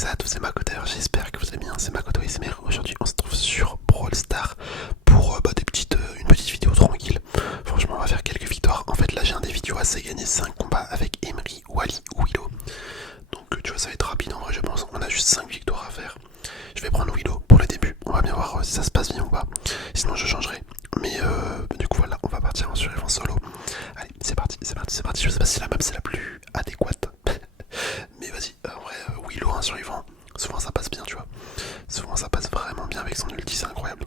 Salut à tous, c'est Makoto, j'espère que vous allez bien, c'est Makoto ASMR. Aujourd'hui on se trouve sur Brawl Stars pour une petite vidéo tranquille. Franchement on va faire quelques victoires. En fait là j'ai un des vidéos assez gagné 5 combats avec Emery, Wally ou Willow. Donc tu vois ça va être rapide en vrai je pense, on a juste 5 victoires à faire. Je vais prendre Willow pour le début, on va bien voir si ça se passe bien ou pas. Sinon je changerai. Mais du coup voilà, on va partir en survivant solo. Allez c'est parti, c'est parti, c'est parti. Je sais pas si la map c'est la plus adéquate. Mais vas-y, en vrai, Willow, un survivant, souvent ça passe bien, tu vois. Souvent ça passe vraiment bien avec son ulti, c'est incroyable.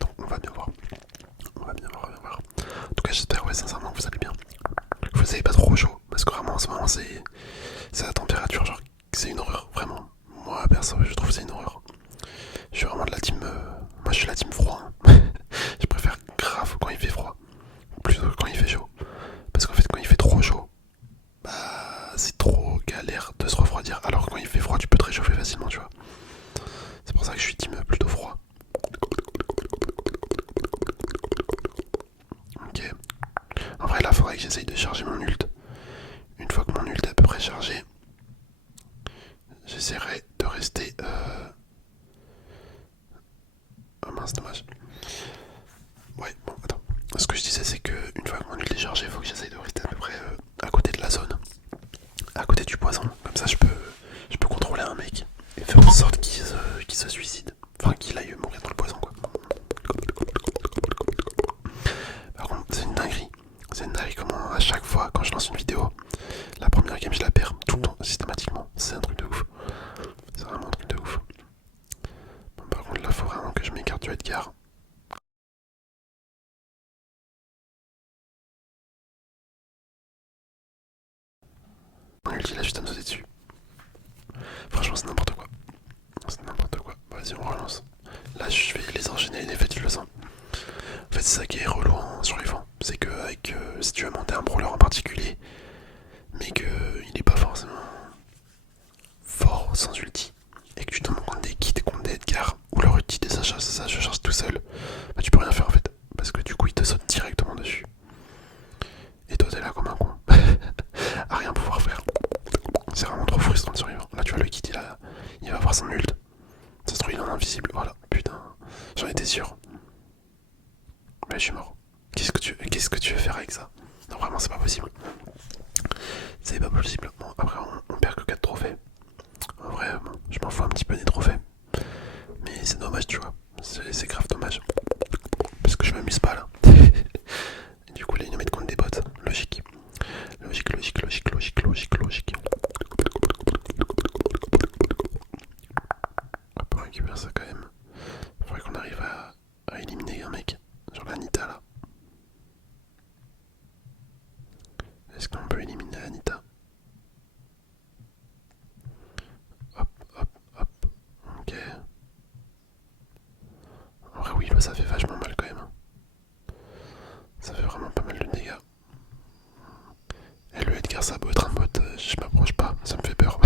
Donc on va bien voir. On va bien voir, on va bien voir. En tout cas, j'espère, ouais, sincèrement, que vous allez bien. Que vous avez pas trop chaud, parce que vraiment en ce moment, c'est la température, genre, c'est une horreur, vraiment. Moi, perso, je trouve que c'est une horreur. Je suis vraiment de la team. Moi, je suis la team froid. Hein. Je préfère grave quand il fait froid, plutôt que quand il fait chaud. Parce qu'en fait, quand il fait trop chaud, bah c'est trop galère de se refroidir. Alors que quand il fait froid, tu peux te réchauffer facilement, tu vois. C'est pour ça que je suis team plutôt froid. Ok. En vrai, là, faudrait que j'essaye de charger mon ult. Une fois que mon ult est à peu près chargé, j'essaierai de rester. Oh mince, dommage. Ouais, bon, attends. Ce que je disais, c'est que une fois que mon ult est chargé, il faut que j'essaye de rester à peu près à côté de la zone, à côté du poison. Comme ça, je peux contrôler un mec et faire en sorte qu'il se suicide. Enfin, qu'il aille mourir dans le poison, quoi. Par contre, c'est une dinguerie. C'est une dinguerie comment à chaque fois quand je lance une vidéo, la première game je la perds tout le temps, systématiquement. C'est un truc de ouf. C'est vraiment un truc de ouf. Bon, par contre là faut vraiment que je m'écarte du Edgar. Mon ulti il a juste à me sauter dessus. Franchement c'est n'importe quoi. C'est n'importe quoi. Vas-y on relance. Là je vais les enchaîner les défaites, je le sens. En fait c'est ça qui est relou sur les vents. C'est que avec, si tu veux monter un brawler en particulier, mais qu'il est pas forcément fort sans ulti, et que tu tombes contre des kits contre des Edgar, ou leur ulti des achats, ça se charge tout seul, bah tu peux rien faire en fait. Parce que du coup il te saute directement dessus. Et toi t'es là comme un con. À rien pouvoir faire. C'est vraiment trop frustrant de survivre. Là tu vois le kit il va avoir son ult. Ça se trouve il est en invisible, voilà, putain. J'en étais sûr. Mais je suis mort. Qu'est-ce que tu veux faire avec ça? Non vraiment c'est pas possible. C'est pas possible. Bon après on perd que 4 trophées. En vrai bon, je m'en fous un petit peu des trophées. Mais c'est dommage tu vois. C'est grave dommage. Parce que je m'amuse pas là. Et du coup là ils nous mettent contre des bots. Logique. Logique, logique, logique, logique, logique, logique. Hop, on récupère ça quand même. Faudrait qu'on arrive à éliminer un mec. Sur l'Anita là. Est-ce qu'on peut éliminer l'Anita? Hop, hop, hop. Ok. En vrai, oui, là ça fait vachement mal quand même. Ça fait vraiment pas mal de dégâts. Et le Edgar, ça a beau être un bot, je m'approche pas, ça me fait peur.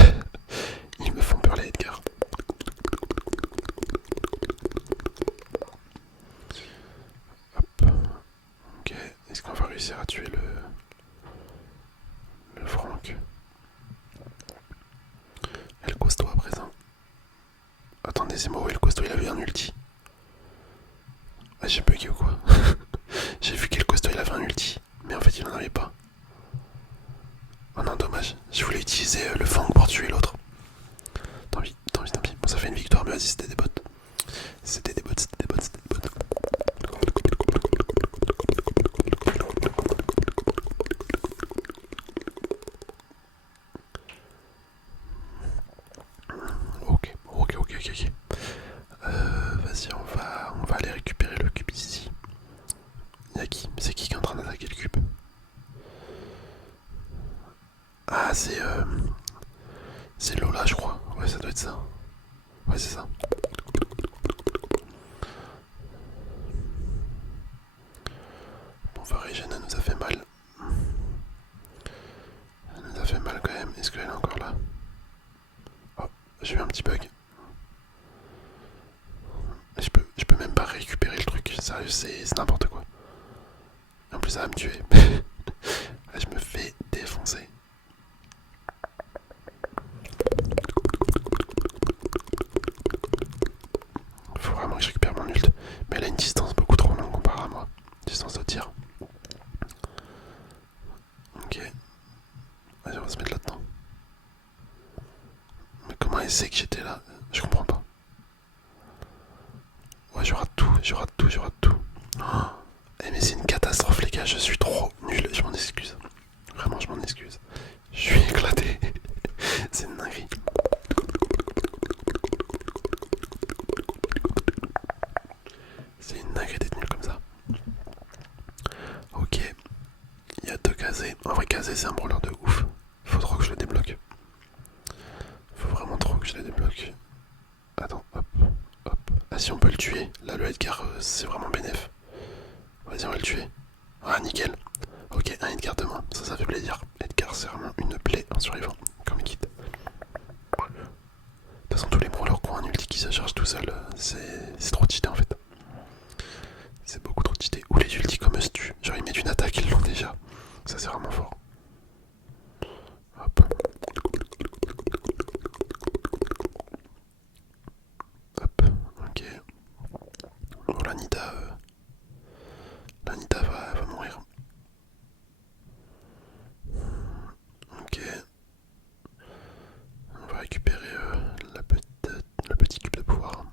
Ils me font peur les Edgar. Hop. Ok. Est-ce qu'on va réussir à tuer le Franck? Et le costaud à présent. Attendez, c'est moi, et le costaud il avait un ulti. Ah, j'ai bugué ou quoi? J'ai vu que le costaud il avait un ulti, mais en fait il en avait pas. Oh non, dommage. Je voulais utiliser le fang pour tuer l'autre. Tant pis, tant pis, tant pis. Bon, ça fait une victoire, mais vas-y, c'était des bots. C'était des bots, c'était des bots, c'était des bots. Ok, ok, ok, ok, ok. Vas-y, on va aller récupérer le cube ici. Y'a qui? C'est qui est en train d'attaquer le cube? Ah, c'est Lola, je crois. Ouais, ça doit être ça. Ouais, c'est ça. Bon, Varigène, elle nous a fait mal. Elle nous a fait mal quand même. Est-ce qu'elle est encore là? Oh, j'ai eu un petit bug. Je peux même pas récupérer le truc. Sérieux, c'est n'importe quoi. En plus, ça va me tuer. Là, je me fais défoncer. se mettre là-dedans. Mais comment elle sait que j'étais là? Je comprends pas. Ouais, je rate tout, je rate tout, je rate tout. Oh. Eh mais c'est une catastrophe les gars, je suis trop nul, je m'en excuse. Vraiment, je m'en excuse. Je suis éclaté. C'est une dinguerie. C'est une dinguerie d'être nul comme ça. Ok, il y a deux casés. En vrai, casé c'est un brawler de ouf. Faut trop que je le débloque. Faut vraiment trop que je le débloque. Attends, hop, hop. Ah si on peut le tuer. Là le Edgar c'est vraiment bénéf. Vas-y on va le tuer. Ah nickel. Ok, un Edgar de moins, ça fait plaisir. Edgar c'est vraiment une plaie en survivant, comme kit. De toute façon tous les brawlers qui ont un ulti qui se charge tout seul, c'est trop cheaté en fait. C'est beaucoup trop cheaté. Ou les ultis comme Stu, genre ils mettent une attaque, ils l'ont déjà. Ça c'est vraiment fort. Hop. Hop, ok. Bon l'Anita va mourir. Ok. On va récupérer le petit cube de pouvoir.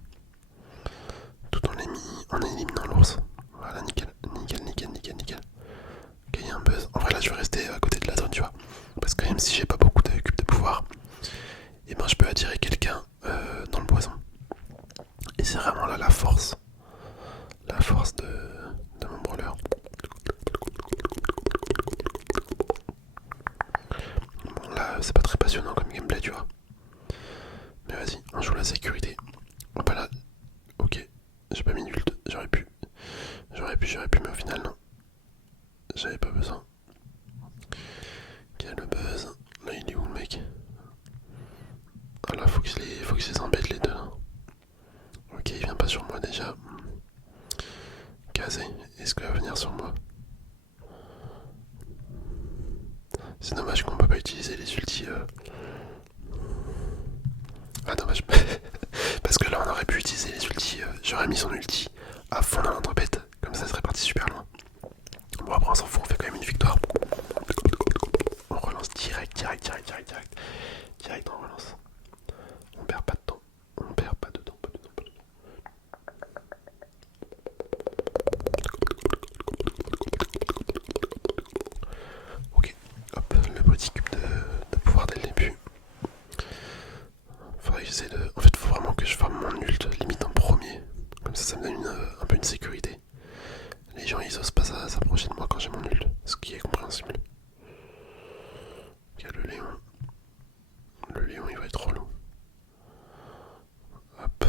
Tout en éliminant l'ours. Voilà, nickel, nickel, nickel, nickel, nickel. Ok, il y a un buzz. En vrai, là, je vais rester à côté de la zone, tu vois. Parce que même si j'ai pas beaucoup de cubes de pouvoir, et ben je peux attirer quelqu'un dans le poison. Et c'est vraiment là la force. La force de mon brawler. Bon, là, c'est pas très passionnant comme gameplay, tu vois. Mais vas-y, on joue la sécurité. Oh, bah là, ok. J'ai pas mis d'ult, j'aurais pu. J'aurais pu, mais au final, non. J'avais pas besoin. Ok, le buzz. Là, il est où le mec? Ah là, faut que je les embête les deux. Là. Ok, il vient pas sur moi déjà. Kazé, est-ce qu'il va venir sur moi? C'est dommage qu'on peut pas utiliser les ultis. Ah dommage. Parce que là on aurait pu utiliser les ultis. J'aurais mis son ulti à fond dans l'entrepète. Comme ça serait parti super loin. Bon après on s'en fout, on fait quand même une victoire. On relance direct, direct on relance. On perd pas de temps. On perd pas de temps, pas de temps, pas de temps. Ok, hop, le petit cube de pouvoir dès le début. Faudrait que j'essaie de... En fait, faut vraiment que je farme mon ult limite en premier. Comme ça me donne un peu une sécurité. Les gens, ils osent pas s'approcher de moi quand j'ai mon ult. Ce qui est compréhensible. Il y a le Léon. Le Léon, il va être relou. Hop.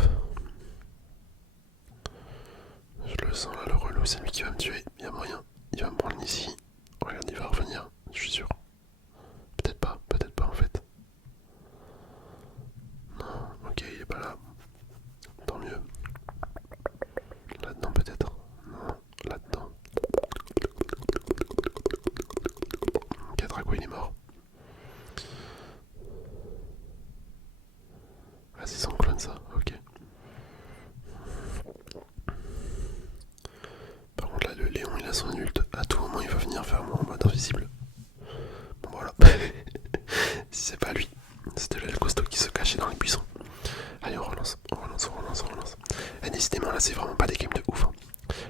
Je le sens là, le relou, c'est lui qui va me tuer. Il y a moyen. Il va me prendre ici. Regarde, il va revenir. Je suis sûr. Peut-être pas en fait. Non, ok, il est pas là. Tant mieux. Là-dedans peut-être. Non, là-dedans. Ok, Drago il est mort. Ah, c'est son clone ça, ok. Par contre là, le Léon il a son ult. À tout moment il va venir vers moi en mode invisible. Bon voilà. Si c'est pas lui, c'était le costaud qui se cachait dans les buissons. Allez, on relance. Et décidément, là, c'est vraiment pas des games de ouf. Hein.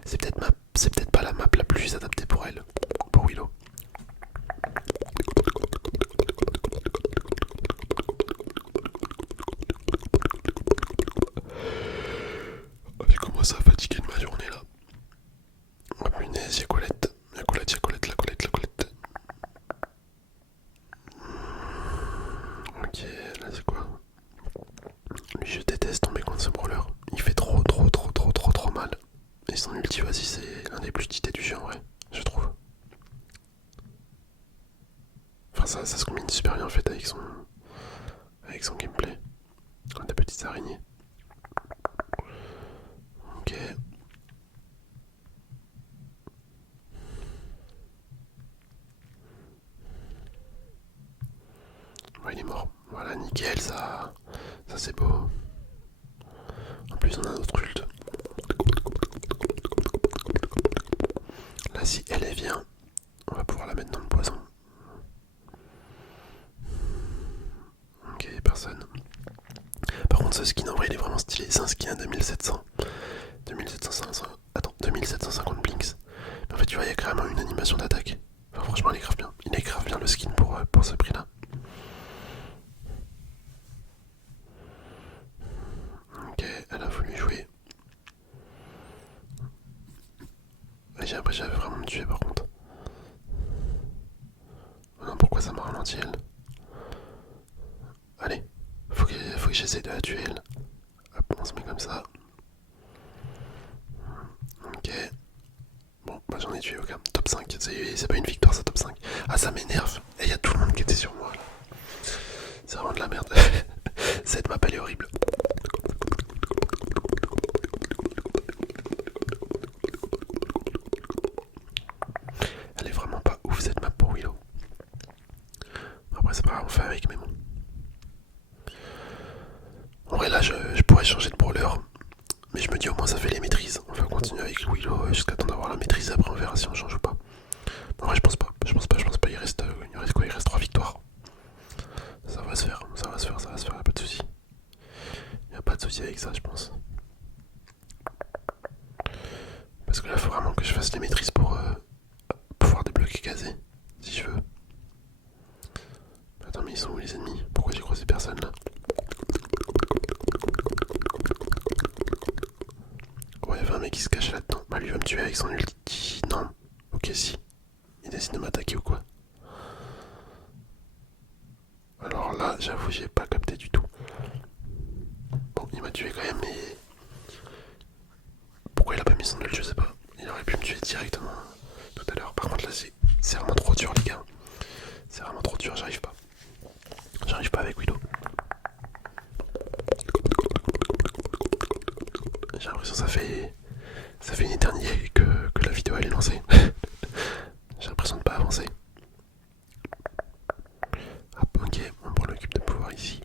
C'est peut-être pas la map la plus adaptée pour elle, pour Willow. Je commence à fatiguer de ma journée là. Oh punaise, y'a Colette. La Colette. Ok, là c'est quoi? Lui, je déteste tomber contre ce brawler. Il fait trop mal. Et son ulti, vas-y, c'est l'un des plus cheatés du jeu en vrai, je trouve. Enfin, ça se combine super bien en fait avec son gameplay. Des petites araignées. Ok. Ouais, il est mort. Voilà, nickel, ça c'est beau. En plus, on a notre ult. Là, si elle vient, on va pouvoir la mettre dans le poison. personne. Par contre ce skin en vrai il est vraiment stylé, c'est un skin à 2700. 2700, attends, 2750 blinks. Mais en fait tu vois il y a carrément une animation d'attaque. Enfin franchement il est grave bien. Il est grave bien le skin pour ce prix là. Ok, elle a voulu jouer. J'ai l'impression qu'elle veut vraiment me tuer par contre. Non, pourquoi ça m'a ralenti elle? Allez, faut que j'essaie de la tuer elle. Hop, on se met comme ça. Ok. Bon, bah j'en ai tué aucun. Top 5, c'est pas une victoire ça, top 5. Ah ça m'énerve. Et il y a tout le monde qui était sur moi là. C'est vraiment de la merde. Cette map elle est horrible. Elle est vraiment pas ouf cette map pour Willow. Après c'est pas grave, on fait avec mais bon. En vrai là je pourrais changer de brawler. Mais je me dis au moins ça fait les maîtrises. On va continuer avec Willow jusqu'à temps d'avoir la maîtrise. Après on verra si on change ou pas. En vrai je pense pas. Il reste quoi? Il reste 3 victoires. Ça va se faire, y'a pas de soucis. Y'a pas de soucis avec ça je pense. Parce que là faut vraiment que je fasse les maîtrises pour pouvoir débloquer casé. Si je veux. Attends mais ils sont où les ennemis? Pourquoi j'ai croisé personne là? Ouais y'avait un mec qui se cache là-dedans. Bah lui va me tuer avec son ulti. Non. Ok si. Il décide de m'attaquer ou quoi? Alors là j'avoue j'ai pas capté du tout. Bon il m'a tué quand même mais... Pourquoi il a pas mis son ult je sais pas. Il aurait pu me tuer directement tout à l'heure. Par contre là c'est vraiment trop dur les gars. C'est vraiment trop dur, j'arrive pas. J'arrive pas avec Willow. J'ai l'impression que ça fait une éternité que la vidéo elle est lancée. J'ai l'impression de pas avancer. Hop, ok, on prend le cube de pouvoir ici.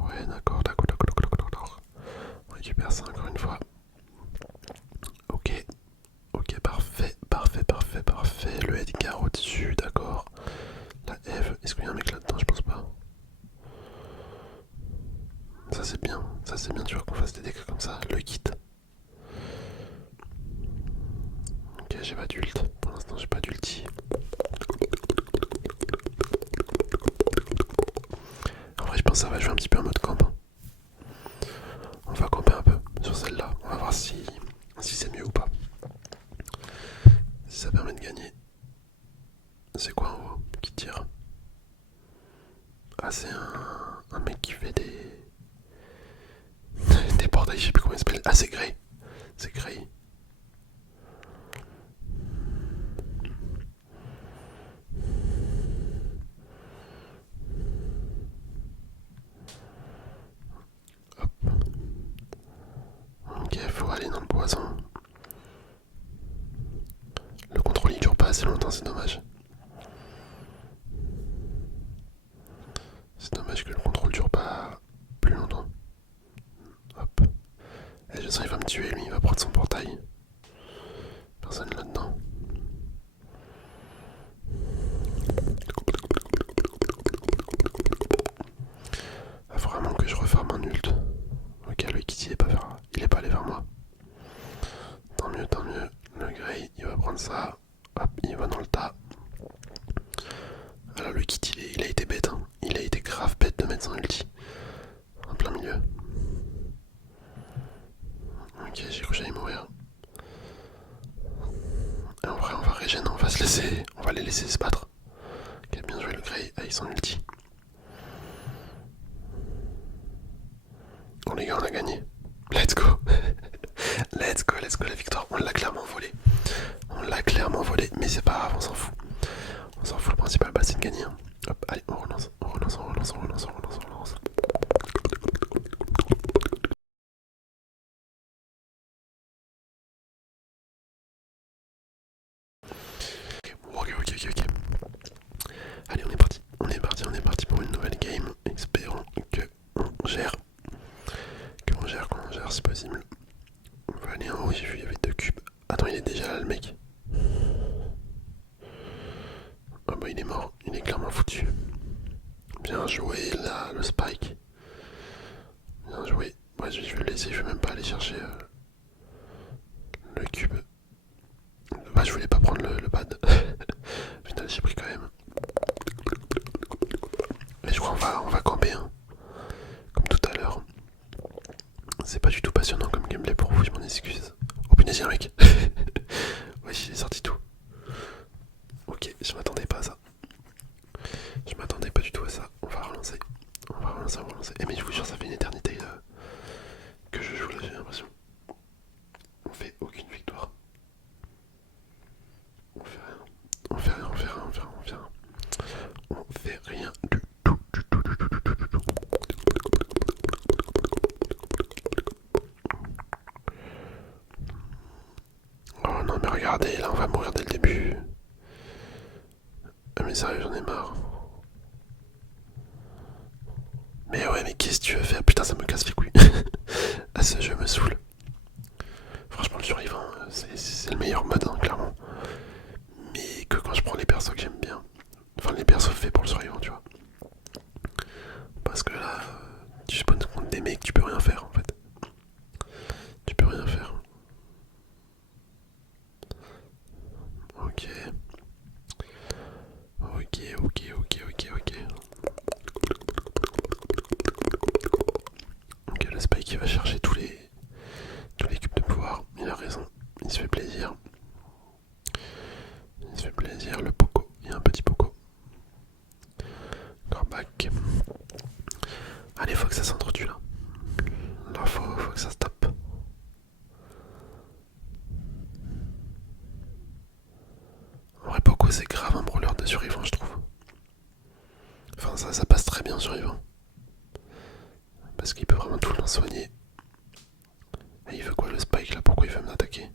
Ouais, d'accord. On récupère ça encore une fois. Ok, parfait. Le Edgar au-dessus, d'accord. La Eve, est-ce qu'il y a un mec là-dedans? Je pense pas. Ça c'est bien, tu vois qu'on fasse des dégâts comme ça. Le kit. Ok, j'ai pas d'ult. Pour l'instant, j'ai pas d'ulti. En vrai, je pense que ça va jouer un petit peu en mode camp. On va camper un peu sur celle-là. On va voir si c'est mieux ou pas. Si ça permet de gagner. C'est quoi en haut qui tire? Ah, c'est un mec qui fait des portails, je sais plus comment il s'appelle. Ah, c'est Grey. C'est Grey. Hop. Ok, faut aller dans le poison. Le contrôle il dure pas assez longtemps, c'est dommage. C'est dommage que le contrôle dure pas plus longtemps. Hop. Et je sens qu'il va me tuer, lui, il va prendre son portail. Personne là-dedans. Ah, vraiment que je referme un ult. Ok, le Kitty il est pas allé vers moi. Tant mieux. Le Grey, il va prendre ça. Hop, il va dans le tas. Alors le Kitty, il a été bête. Hein. Il a été grave bête de mettre son ulti. En plein milieu. Ok, j'ai cru que j'allais mourir. Et en vrai, on va régénérer, on va les laisser se battre. Ok, bien joué le Grey avec son ulti. Bon les gars, on a gagné. Let's go. Let's go, la victoire. On l'a clairement volé. Mais c'est pas grave, on s'en fout. Le principal, bah, c'est de gagner. Hein. Hop, allez, on relance. Ok. Allez, on est parti pour une nouvelle game. Espérons qu'on gère si possible. On va aller en haut, j'ai vu, il y avait 2 cubes. Attends, il est déjà là le mec. Bon, il est mort, il est clairement foutu. Bien joué là, le spike. Bien joué. Ouais, je vais le laisser, je vais même pas aller chercher le cube. Bah, je voulais pas prendre le pad. Putain, j'ai pris quand même. Mais je crois qu'on va camper, hein. Comme tout à l'heure. C'est pas du tout passionnant comme gameplay pour vous, je m'en excuse. Oh punaise, y'a un mec. Ouais, il est sorti tout. Ok, je m'attendais pas à ça. Je m'attendais pas du tout à ça. On va relancer. On va relancer, on va relancer. Eh mais je vous jure, ça fait une éternité là, que je joue là, j'ai l'impression. On fait aucune victoire. On fait rien. On fait rien, on fait rien, on fait rien, on fait rien. On fait rien du tout, du tout, du tout, du tout, du tout. Oh non mais regardez, là on va mourir dès le début. Ah mais sérieux, j'en ai marre. Mais ouais, mais qu'est-ce que tu veux faire? Putain, ça me casse les couilles. Ah, ce jeu me saoule. Franchement, le survivant, c'est le meilleur mode, hein, clairement. Mais que quand je prends les persos que j'aime bien. Enfin, les persos faits pour le survivant, tu vois. Parce que là, tu spawns contre des mecs, tu peux rien faire en fait. Tu peux rien faire. Ok. Ok, ok, ok, ok, ok. Ok, le Spike il va chercher tous les cubes de pouvoir. Il a raison. Il se fait plaisir. Il se fait plaisir. Le Poco. Il y a un petit Poco. Corbac. Allez, faut que ça s'entretue là. Là, faut que ça se tape. En vrai, Poco c'est grave un brawler de survivant, je trouve. Enfin, ça passe très bien survivant. Parce qu'il peut vraiment tout le temps soigner. Et il veut quoi le Spike là? Pourquoi il veut m'attaquer?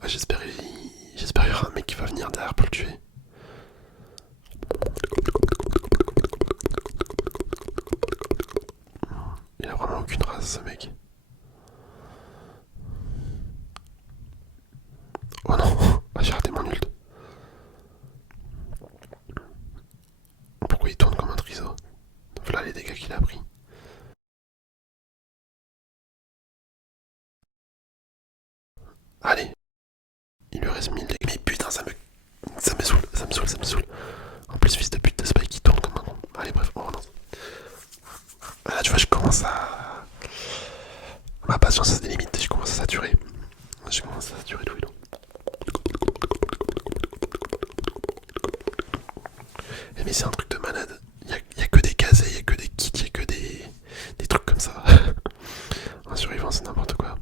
Ah, j'espère qu'il y aura un mec qui va venir derrière pour le tuer. Il a vraiment aucune race ce mec. Oh non, ah, j'ai raté mon ult. Pourquoi il tourne comme un triso? Voilà les dégâts qu'il a pris. Allez, il lui reste 1000 dégâts. Mais putain, ça me saoule, ça me saoule, ça me saoule. En plus, fils de pute de Spike qui tourne comme un con. Allez, bref, on relance. Là, tu vois, je commence à. Ma patience a des limites, je commence à saturer. Je commence à saturer tout et tout. Mais c'est un truc de malade. Y a que des casés, y a que des kits, y a que des trucs comme ça. En survivant, c'est n'importe quoi.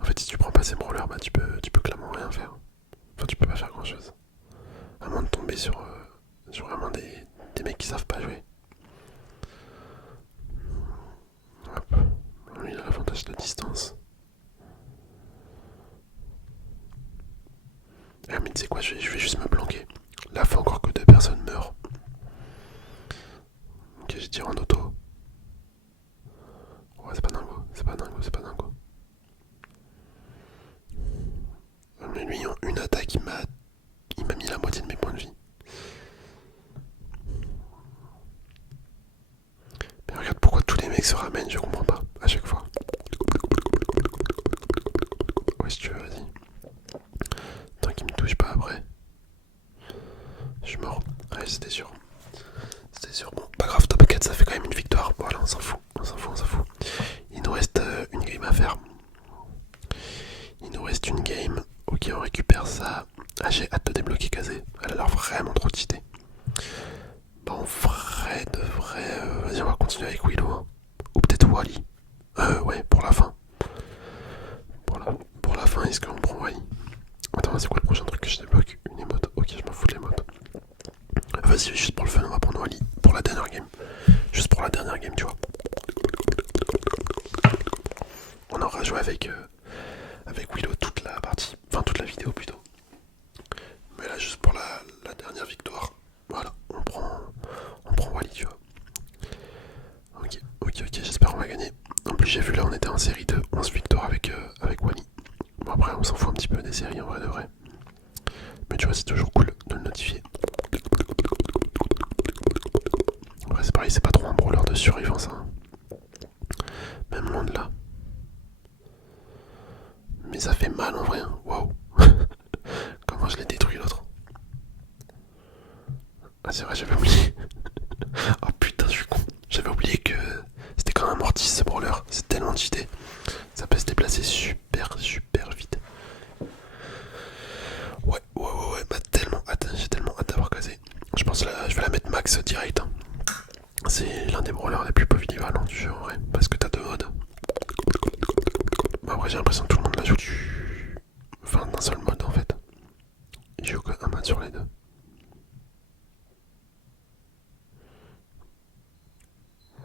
En fait, si tu prends pas ces brawlers, bah tu peux clairement rien faire. Enfin, tu peux pas faire grand chose. À moins de tomber sur vraiment des mecs qui savent pas jouer. Hop. Lui, il a l'avantage de distance. Ah, mais tu sais quoi, je vais juste me planquer. Là, faut encore que 2 personnes meurent. Ok, j'ai tiré en auto. Ouais, c'est pas dingo, c'est pas dingo, c'est pas dingo. Mais lui, en une attaque, il m'a mis la moitié de mes points de vie. Mais regarde pourquoi tous les mecs se ramènent, je comprends pas, à chaque fois. Ouais, si tu veux, vas-y. Tant qu'il me touche pas après. Je suis mort. Ouais, c'était sûr. C'était sûr. Bon, pas grave, top 4, ça fait quand même une victoire. Voilà, on s'en fout, on s'en fout, on s'en fout. Il nous reste une game à faire. Il nous reste une game. Ok, on récupère ça. Ah, j'ai hâte de débloquer Kazé. Elle a l'air vraiment trop cheatée. Bah, en vrai, de vrai. Vas-y, on va continuer avec Willow. Hein. Ou peut-être Wally. Ouais, pour la fin. Pour la fin, est-ce qu'on prend Wally? Attends, c'est quoi le prochain truc que je débloque? Une émote. Ok, je m'en fous de l'émote. Vas-y, juste pour le fun, on va prendre Wally. Pour la dernière game. Juste pour la dernière game, tu vois. On aura joué avec Willow toute la partie. Enfin, toute la vidéo plutôt. Mais là, juste pour la dernière victoire. Voilà, on prend Wally, tu vois. Ok, j'espère qu'on va gagner. En plus, j'ai vu là, on était en série de 11 victoires avec Wally. Bon, après, on s'en fout un petit peu des séries en vrai de vrai. Mais tu vois, c'est toujours cool de le notifier. Ouais, c'est pareil, c'est pas trop un brawler de survivance, hein. Même loin de là. Mais ça fait mal en vrai, hein. Waouh. Comment je l'ai détruit l'autre. Ah c'est vrai, j'avais oublié. Oh putain, je suis con. J'avais oublié que c'était quand même mortis ce brawler. C'est tellement cheaté. Ça peut se déplacer super vite. Ouais, bah tellement hâte. J'ai tellement hâte d'avoir casé. Je pense là, je vais la mettre max direct, hein. C'est l'un des brawlers les plus polyvalents du jeu en vrai. Parce que t'as deux modes. Bah, après j'ai l'impression que tout le monde la joue enfin d'un seul mode en fait. Il joue qu'un mode sur les deux.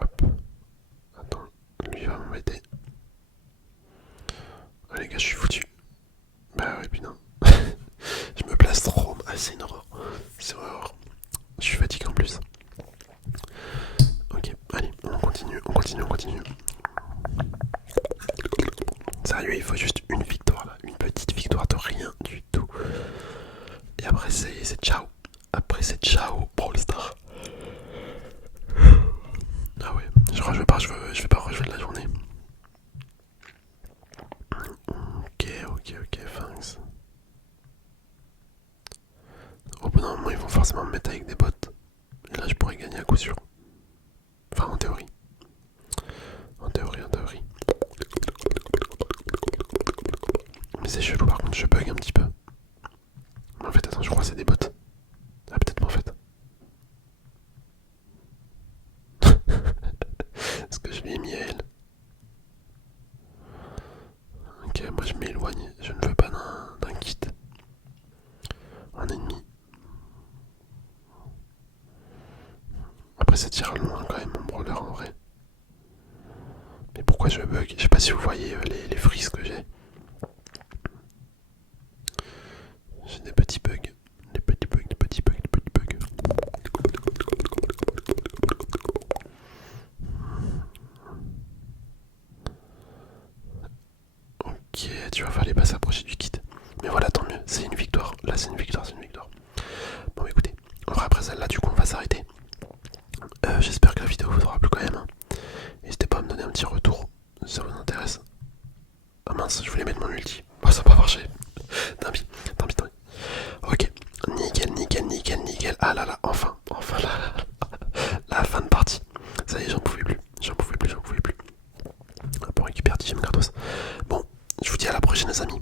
Hop. Attends, lui va m'aider. Ah les gars, je suis foutu. Bah ouais, putain. Je me place trop. Ah, c'est une horreur. C'est une horreur. Je suis fatigué en plus. Ok, allez, on continue. Sérieux, il faut juste une victoire là. Une petite victoire de rien du tout. Et après, c'est ciao. Après, c'est ciao, Brawl Star. Ah ouais, je vais pas rejouer de la journée. Ok, thanks. Au bout d'un moment, ils vont forcément me mettre avec des bots. Et là, je pourrais gagner à coup sûr. Enfin, en théorie. En théorie. Mais c'est chelou, par contre, je bug un petit peu. Mais en fait, attends, je crois que c'est des bots. Ah, peut-être pas en fait. Est-ce que je l'ai mis à elle? Ok, moi je m'éloigne. Je ne veux pas d'un kit. Un ennemi. Après, ça tire loin quand même, mon brawler en vrai. Mais pourquoi je bug? Je sais pas si vous voyez les frises que j'ai. J'ai des petits bugs. Des petits bugs. Ok, tu vas fallait pas s'approcher du kit. Mais voilà, tant mieux, c'est une victoire. Là, c'est une victoire. Bon, écoutez, on fera après celle-là, du coup, on va s'arrêter. J'espère que la vidéo vous aura plu quand même, hein. N'hésitez pas à me donner un petit retour si ça vous intéresse. Ah mince, je voulais mettre mon ulti. Oh, ça n'a pas marché. Tant pis. Ok, nickel. Ah là là, enfin la fin de partie. Ça y est, j'en pouvais plus. Pour récupérer 10 gratos. Bon, je vous dis à la prochaine les amis.